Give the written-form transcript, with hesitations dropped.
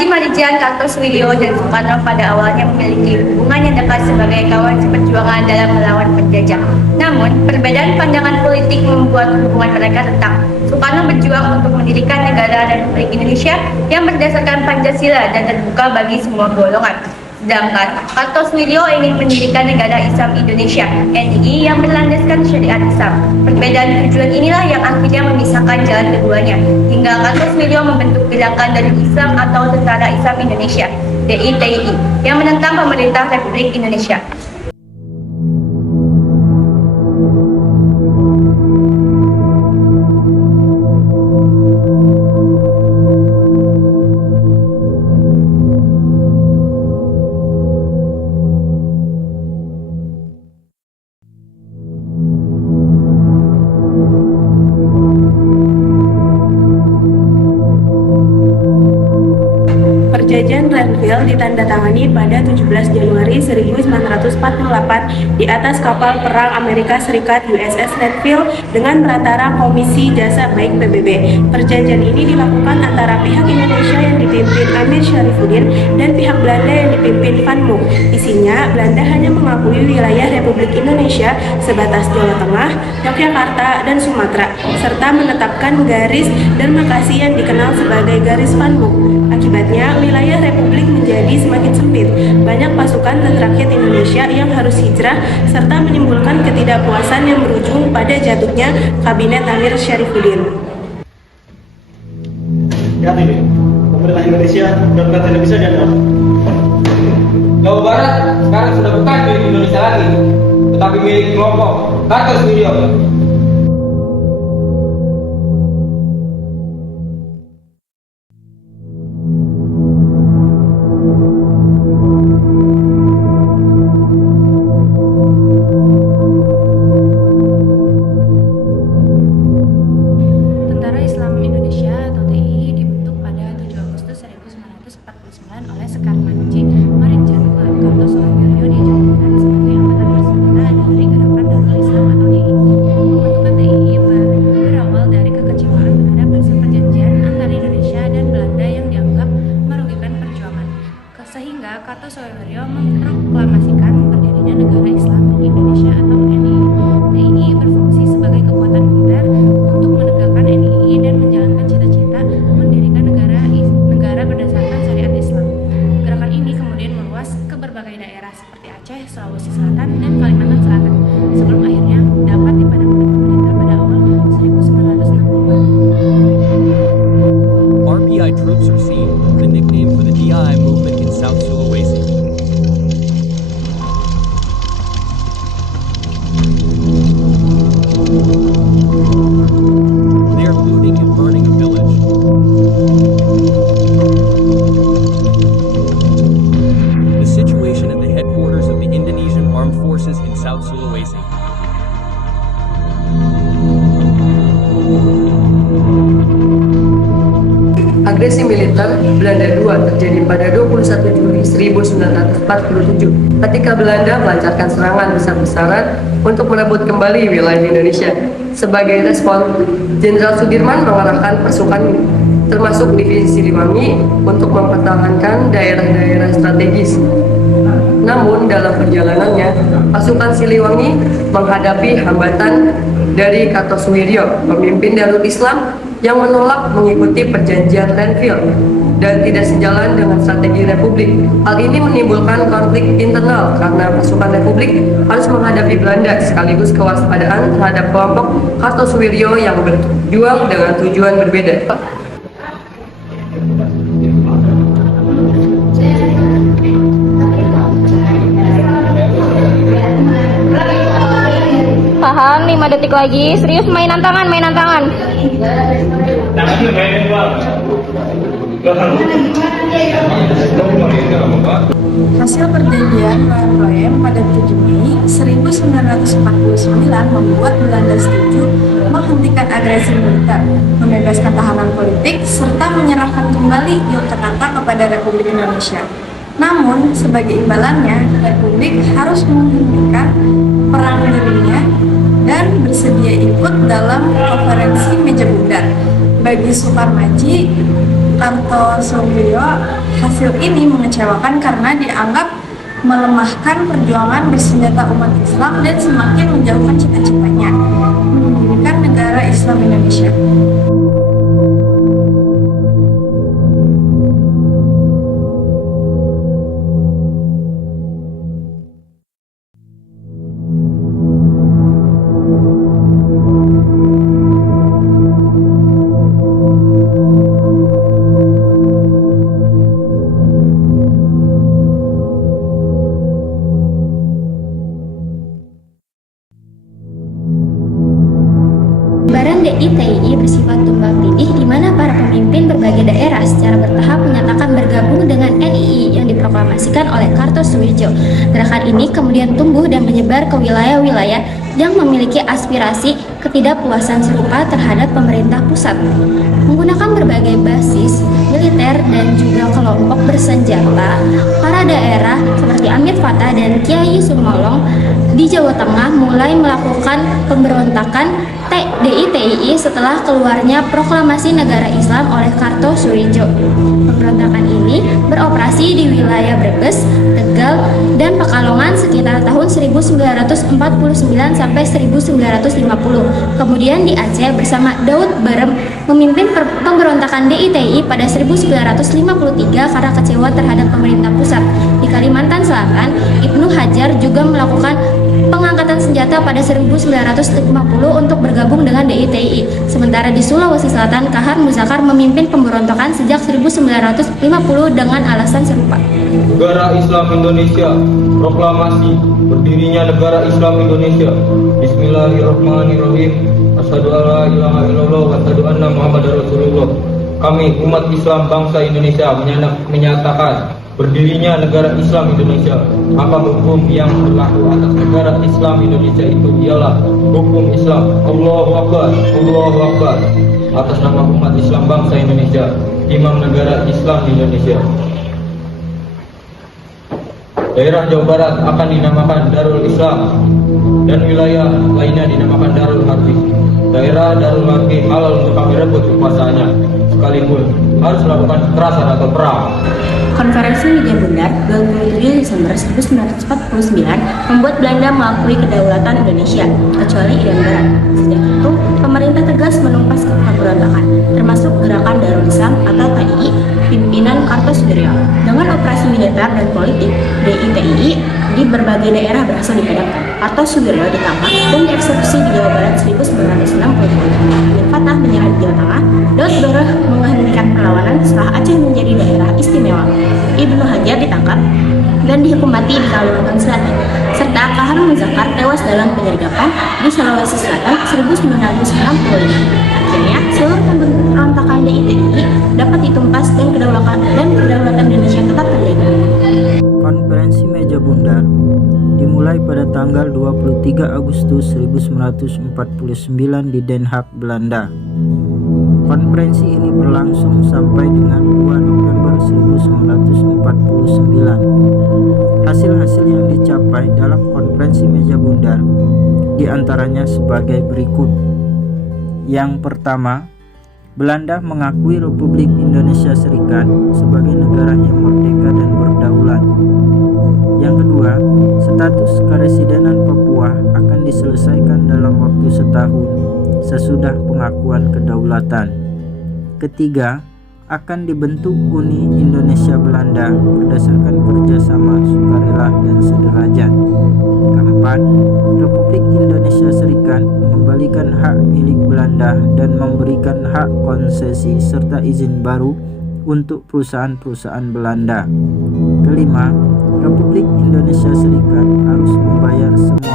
Haji Marijan, Kartosoewiryo, dan Soekarno pada awalnya memiliki hubungan yang dekat sebagai kawan seperjuangan dalam melawan penjajah. Namun, perbedaan pandangan politik membuat hubungan mereka retak. Soekarno berjuang untuk mendirikan negara Republik Indonesia yang berdasarkan Pancasila dan terbuka bagi semua golongan. Sedangkan Kartosoewiryo ingin mendirikan negara Islam Indonesia (NII) yang berlandaskan syariat Islam. Perbedaan tujuan inilah yang akhirnya memisahkan jalan keduanya, hingga Kartosoewiryo membentuk Gerakan Darul Islam atau Tentara Islam Indonesia (DITII) yang menentang pemerintah Republik Indonesia. Perjanjian Renville ditandatangani pada 17 Januari 1948 di atas kapal perang Amerika Serikat USS Renville dengan perantara Komisi Jasa Baik PBB. Perjanjian ini dilakukan antara pihak Indonesia yang dipimpin Amir Syarifuddin dan pihak Belanda yang dipimpin Van Mook. Isinya, Belanda hanya mengakui wilayah Republik Indonesia sebatas Jawa Tengah, Yogyakarta, dan Sumatera, serta menetapkan garis demarkasi yang dikenal sebagai garis Van Mook. Akibatnya, wilayah Republik menjadi semakin sempit. Banyak pasukan dan rakyat Indonesia yang harus hijrah serta menimbulkan ketidakpuasan yang berujung pada jatuhnya Kabinet Amir Syarifuddin. Lihat ini, pemerintah Indonesia benar-benar tidak bisa diandalkan. Jawa Barat sekarang sudah bukan milik Indonesia lagi, tetapi milik kelompok Kartosoewiryo. Tentara Islam Indonesia atau TII dibentuk pada 7 Agustus 1949 oleh Sekar Manji Marijan Kartosoewiryo dijadikan sebagai angkatan bersenjata dari Gerakan Darul Islam atau DII. Pembentukan TII berawal dari kekecewaan terhadap hasil perjanjian antara Indonesia dan Belanda yang dianggap merugikan perjuangan. Sehingga Kartosoewiryo memproklamasikan berdirinya negara Islam Indonesia atau NII. TII berfungsi sebagai kekuatan militer untuk menegakkan NII dan menjalankan cita-cita mendirikan negara berdasarkan syariat Islam. Gerakan ini kemudian meluas ke berbagai daerah seperti Aceh, Sulawesi Selatan, dan Kalimantan Selatan, sebelum akhirnya dapat dipadamkan pemerintah pada awal 1960-an. RPI troops are seen, the nickname for the DI movement in South Sulawesi. They are looting and burning a village. The situation at the headquarters of the Indonesian Armed Forces in South Sulawesi. Agresi militer Belanda II terjadi pada 21 Juli 1947 ketika Belanda melancarkan serangan besar-besaran untuk merebut kembali wilayah Indonesia. Sebagai respon, Jenderal Sudirman mengerahkan pasukan termasuk divisi Siliwangi untuk mempertahankan daerah-daerah strategis. Namun dalam perjalanannya, pasukan Siliwangi menghadapi hambatan dari Kartosoewiryo, pemimpin Darul Islam yang menolak mengikuti perjanjian Renville dan tidak sejalan dengan strategi Republik. Hal ini menimbulkan konflik internal karena pasukan Republik harus menghadapi Belanda sekaligus kewaspadaan terhadap kelompok Kartosoewiryo yang berjuang dengan tujuan berbeda. Tahan 5 detik lagi. Serius, mainan tangan. Hasil perjanjian Renville pada 7 Mei 1949 membuat Belanda setuju menghentikan agresi militer, membebaskan tahanan politik, serta menyerahkan kembali Yogyakarta kepada Republik Indonesia. Namun, sebagai imbalannya, Republik harus menghentikan perang dirinya dan bersedia ikut dalam konferensi meja bunder. Bagi Soekarmaji, Kartosoewirjo. Hasil ini mengecewakan karena dianggap melemahkan perjuangan bersenjata umat Islam dan semakin menjauhkan cita-citanya mendirikan negara Islam Indonesia. Pembubaran DITII bersifat tumbang tindih di mana para pemimpin berbagai daerah secara bertahap menyatakan bergabung dengan NII yang diproklamasikan oleh Kartosoewirjo. Gerakan ini kemudian tumbuh dan menyebar ke wilayah-wilayah yang memiliki aspirasi ketidakpuasan serupa terhadap pemerintah pusat. Menggunakan berbagai basis militer dan juga kelompok bersenjata, para daerah seperti Amir Fattah dan Kiai Sumolong di Jawa Tengah mulai melakukan pemberontakan DITII setelah keluarnya proklamasi negara Islam oleh Kartosoewirjo. Pemberontakan ini beroperasi di wilayah Brebes, Tegal, dan Pekalongan sekitar tahun 1949 sampai 1950. Kemudian di Aceh bersama Daud Barem memimpin pemberontakan DITII pada 1953 karena kecewa terhadap pemerintah pusat. Di Kalimantan Selatan, Ibnu Hajar juga melakukan pengangkatan senjata pada 1950 untuk bergabung dengan DITII. Sementara di Sulawesi Selatan, Kahar Muzakar memimpin pemberontakan sejak 1950 dengan alasan serupa. Negara Islam Indonesia, proklamasi berdirinya negara Islam Indonesia. Bismillahirrahmanirrahim. Asyhadu an la ilaha illallah wa asyhadu anna Muhammadar Rasulullah. Kami umat Islam bangsa Indonesia menyatakan berdirinya negara Islam Indonesia. Maka hukum yang berlaku atas negara Islam Indonesia itu ialah hukum Islam. Allahu Akbar, Allahu Akbar. Atas nama umat Islam bangsa Indonesia, Imam Negara Islam Indonesia. Daerah Jawa Barat akan dinamakan Darul Islam dan wilayah lainnya dinamakan Darul Harbi. Daerah Darul Harbi halal untuk kami rebut kekuasaannya, sekalipun harus melakukan kekerasan atau perang. Konferensi Meja Bundar 27 Desember 1949 membuat Belanda mengakui kedaulatan Indonesia, kecuali Irian Barat. Sejak itu, pemerintah tegas menumpas pemberontakan, termasuk gerakan Darul Islam atau TII pimpinan Kartosoewirjo. Dengan operasi militer dan politik, DITII di berbagai daerah berhasil dipadamkan. Kartosoewirjo ditangkap dan dieksekusi di Jawa Barat 1960. Amir Fattah menyerang di Jawa Tengah. Daud Barem menghentikan perlawanan setelah Aceh menjadi daerah istimewa. Ibnu Hajar ditangkap dan dihukum mati di Kalimantan Selatan, serta Kahar Muzakar tewas dalam penyergapan di Sulawesi Selatan 1965. Akhirnya, seluruh pemberontakan DITII dapat ditumpas dan kedaulatan Indonesia tetap terjaga. Konferensi Meja Bundar dimulai pada tanggal 23 Agustus 1949 di Den Haag, Belanda. Konferensi ini berlangsung sampai dengan 2 November 1949. Hasil-hasil yang dicapai dalam konferensi Meja Bundar diantaranya sebagai berikut. Yang pertama, Belanda mengakui Republik Indonesia Serikat sebagai negara yang merdeka dan berdaulat. Yang kedua, status keresidenan Papua akan diselesaikan dalam waktu setahun sesudah pengakuan kedaulatan. Ketiga, akan dibentuk Uni Indonesia Belanda berdasarkan kerjasama sukarela dan sederajat. Keempat, Republik Indonesia Serikat mengembalikan hak milik Belanda dan memberikan hak konsesi serta izin baru untuk perusahaan-perusahaan Belanda. Kelima, Republik Indonesia Serikat harus membayar semua